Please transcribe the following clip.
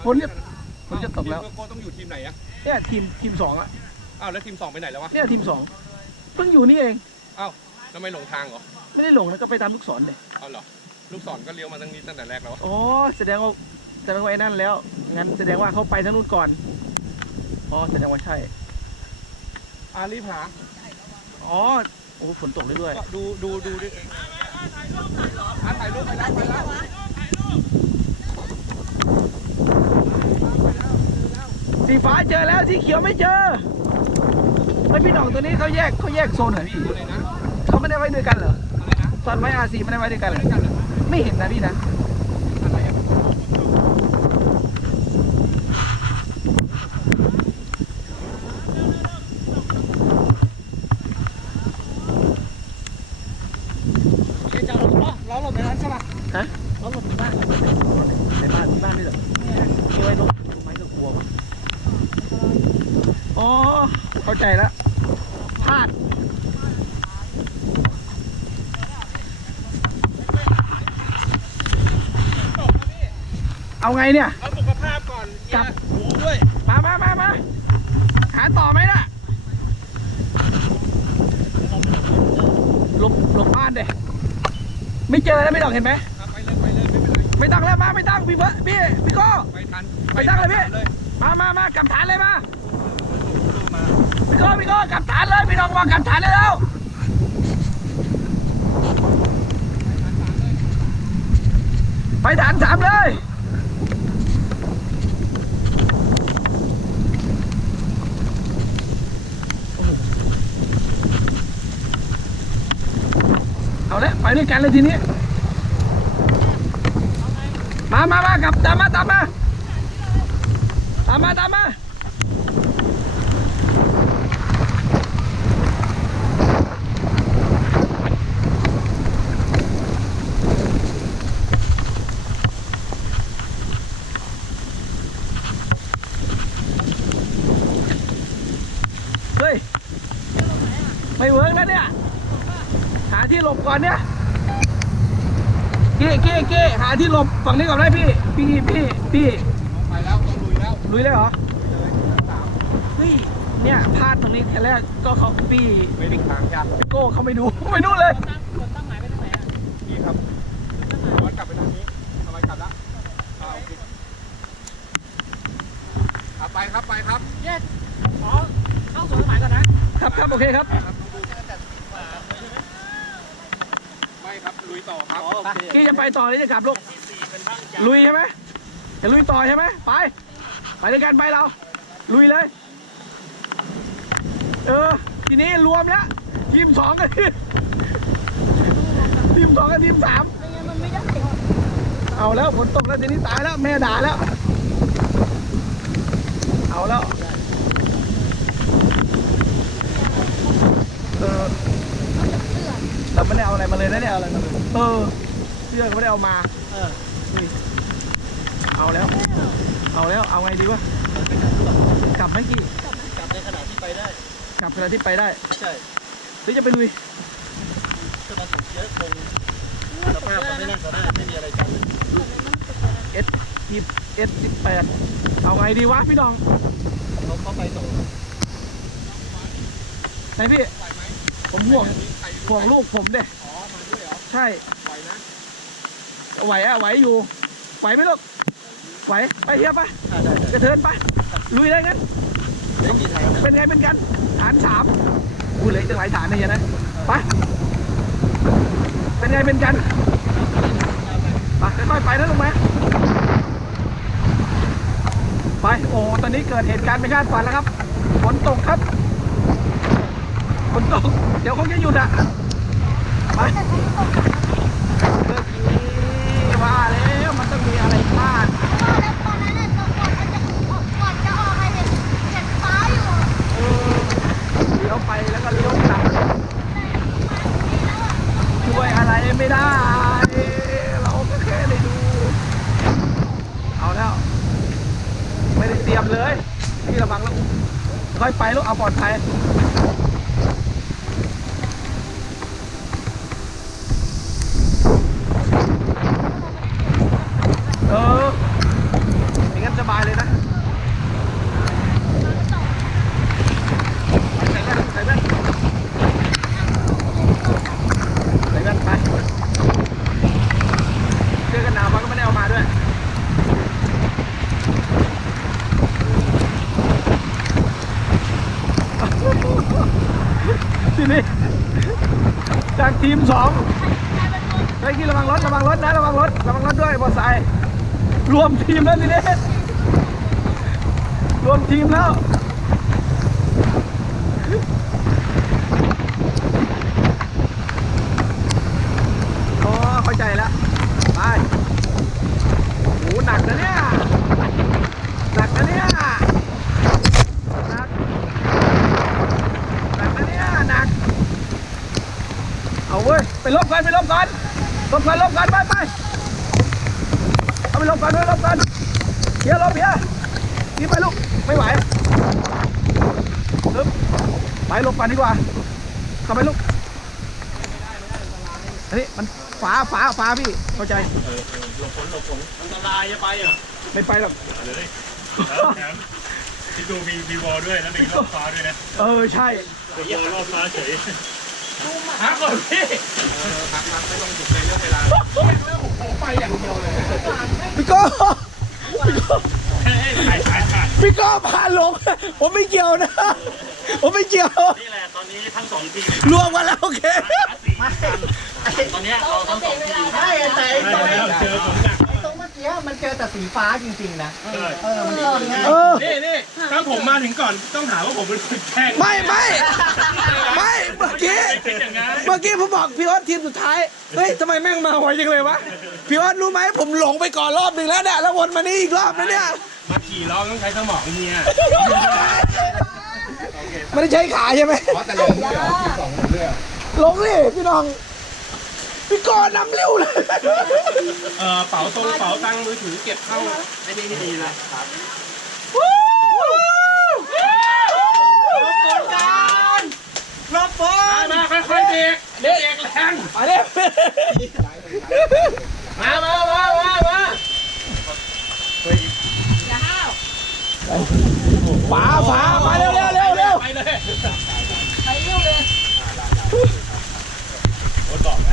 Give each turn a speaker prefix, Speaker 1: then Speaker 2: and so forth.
Speaker 1: ฝนจะตกแล้ว
Speaker 2: โก้ต้องอยู่ทีมไหนอะ
Speaker 1: เนี่ยทีม2อะ
Speaker 2: อ้าวแล้วทีม2ไปไหนแล้ววะ
Speaker 1: เนี่ยทีม2เพิ่งอยู่นี่เอง
Speaker 2: อ้าวทำไมหลงทางเหรอ
Speaker 1: ไม่ได้หลงนะก็ไปตามลูกศรเลย
Speaker 2: เอาเหรอลูกศรก็เลี้ยวมาทางนี้ตั้งแต่แรกแล้ว
Speaker 1: อ๋อแสดงว่าไอ้นั่นแล้วงั้นแสดงว่าเขาไปทางนู้นก่อนอ๋อแสดงว่าใช่
Speaker 2: รีบหา
Speaker 1: อ๋อโอ้ฝนตกด้วย
Speaker 2: ดูดิถ่ายรูปไปแล้ว
Speaker 1: สีฟ้าเจอแล้วสีเขียวไม่เจอไม่พี่น้องตัวนี้เขาแยกโซนเหรอพี่เขาไม่ได้ไว้ด้วยกันเหรอตอนไว้RCไม่ได้ไว้ด้วยกันเหรอไม่เห็นนะพี่นะ
Speaker 3: เราหลบในนั้นใช่ป่ะ
Speaker 1: ฮะ
Speaker 3: เราหลบในบ้าน
Speaker 1: ในบ้านด้วยเหรอไม่ไว้รถไม่ก็กลัวป่ะอ๋อเข้าใจแล้วพลาดเอาไงเนี่ย
Speaker 2: เอาสุขภาพก่อน
Speaker 1: กลับ
Speaker 2: หูด้วย
Speaker 1: มาหาต่อไหมล่ะหลบบ้านเด้ไม่เจอแล้วไม่ต้องเห็นไหม
Speaker 2: ไปเลยไม่เป็นไร
Speaker 1: ไม่ต้องแล้วมาไม่ต้องพี่โก้
Speaker 2: ไปทัน
Speaker 1: ไปตั้งเลยพี่มากลับฐานเลยมาพี่โก้กลับฐานเลยพี่น้องมากลับฐานเลยแล้วไปฐาน3เลยเอาละไปด้วยกันเลยทีนี้มากลับตามมาเฮ้ยไม่เวิร์กแล้วเนี่ยหาที่หลบก่อนเนี่ยเก้หาที่หลบฝั่งนี้ก่อนได้พี่
Speaker 2: ไปแล้วต้อง
Speaker 1: ลุยเลยเหรอเฮ้ยเนี่ยพลาดตรงนี้แค่แรกก็เขาพี่
Speaker 2: ไม่ถึงทางยาก
Speaker 1: โก้เขาไม่ดูเลย
Speaker 3: ตั้งหมายไปตรงไหนอ่ะ
Speaker 2: นี่ครับวัดกลับไปทางนี้ทำไมกลับแล้วไปครับ
Speaker 3: แยกเข้าสวนหมายก่อนนะครับ
Speaker 1: โอเคครับ
Speaker 2: ไม่ครับลุยต่อครับ
Speaker 1: กี้จะไปต่อหรือจะกลับลูกลุยใช่ไหมจะลุยต่อใช่ไหมไปด้วยกันไปเราลุยเลยทีนี้รวมแล้วทีม2กับทีม2กับทีม3เอาแล้วฝนตกแล้วทีนี้ตายแล้วแม่ด่าแล้วเอาแล้วแต่ไม่ได้เอาอะไรมาเลยนะเนี่ยเสื้อไม่ได้เอามาเอาแล้วเอาไงดีวะกลับไหมกี่
Speaker 3: กลับในขณะที่ไปได้
Speaker 1: ใช่หรือจะไปลุย
Speaker 3: ถ้ามันถูกเยอะคงสภาพมันไม่นั่งก็ได้ไม่มีอะไรกัน
Speaker 1: S18เอาไงดีวะพี่น้อง
Speaker 3: เขาไปต่อ
Speaker 1: ไหนพี่ผมห่วงลูกผมเด้
Speaker 2: มาด้วยเหรอ
Speaker 1: ใช่
Speaker 2: ไหวนะ
Speaker 1: ไหวอยู่ไหวไหมลูกไหวไปเฮียไปกระเทินไปลุยได้งั้นเป็นไงเป็นกันฐาน3กูเหลือตั้งหลายฐานเนี่ยนะไปเป็นไงเป็นกันไปค่อยๆไปนะลูกไหมไปโอ้ตอนนี้เกิดเหตุการณ์ไม่คาดฝันแล้วครับฝนตกครับฝนตกเดี๋ยวคงจะหยุดไปว่าแล้วมันต้องมีอะไรพลาดเลี้ยวไปแล้วก็เลี้ยวกลับช่วยอะไรไม่ได้เราก็แค่ได้ดูเอาแล้วไม่ได้เตรียมเลยพี่ระวังแล้วค่อยไปลูกเอาปลอดภัยอย่างนั้นสบายเลยทีม 2ไอ้กี้ระวังรถนะระวังรถด้วยมอเตอร์ไซค์รวมทีมแล้วทีนี้รวมทีมแล้วโอ้เข้าใจแล้วไปโอ้หนักนะเนี่ยหนักนะเนี่ยหนักนะเนี่ยหนักเอาเว้ยไปลบกันไปลบกันไปเอาไปลบกันเฮียลบเฮียนี่ไปลูกไม่ไหวปึ๊บไปลบกันดีกว่าเข้าไปลูกอันนี้มันฝาพี่เข้าใจ
Speaker 3: หลบฝนอันตรายจะไปอ่ะ
Speaker 1: ไม่ไปหรอก
Speaker 3: เลยแถมที่ดูมีวอลด้วยแล้วมีรอบฟ้าด้วยนะ
Speaker 1: ใช่
Speaker 3: วอลรอบฟ้าเฉยพักก่อนพี่พักไม่ต้องถูกในเรื่องเวลาผมไปอย่างเดียวเลย
Speaker 1: พี่โก้
Speaker 3: ถ่าย
Speaker 1: พี่โก้พาลงผมไม่เกี่ยวนะผมไม่เกี่ยว
Speaker 3: นี่แหละตอนนี้ทั้ง2 ทีม
Speaker 1: รวมกันแล้วโอเค
Speaker 3: ตอนนี้เราทั้ง2 ทีม
Speaker 4: ใช่แต่
Speaker 3: เจอฝนหนัก
Speaker 4: ตรงเมื่อกี้มันเจอแต่สีฟ้าจริงๆนะมันเจอง่าย
Speaker 3: นี่ถ้าผมมาถึงก่อนต้องหาว่าผมเป็นคนแข่ง
Speaker 1: ไม่เมื่อกี้ผมบอกพี่ออสทีมสุดท้ายเฮ้ยทำไมแม่งมาไวจังเลยวะพี่ออสรู้ไหมผมหลงไปก่อนรอบหนึ่งแล้วเนี่ยแล้ววนมานี่อีกรอบนะเนี่ย
Speaker 3: มาขี่ล้อต้องใช้สมองเนี่ย
Speaker 1: ไม่ได้ใช้ขาใช่ไหมแต่ลงเลยลงเลยพี่น้องพี่กอนำเร็วเลย
Speaker 3: เป๋าตังค์มือถือเก็บเข้าไอ้นี่ดีเลยครับ
Speaker 1: รอบฝน
Speaker 3: มาค่อยๆเด็กแรง
Speaker 1: ไปเร็ว
Speaker 3: มา
Speaker 1: ฝาเร็ว
Speaker 3: ไปเลย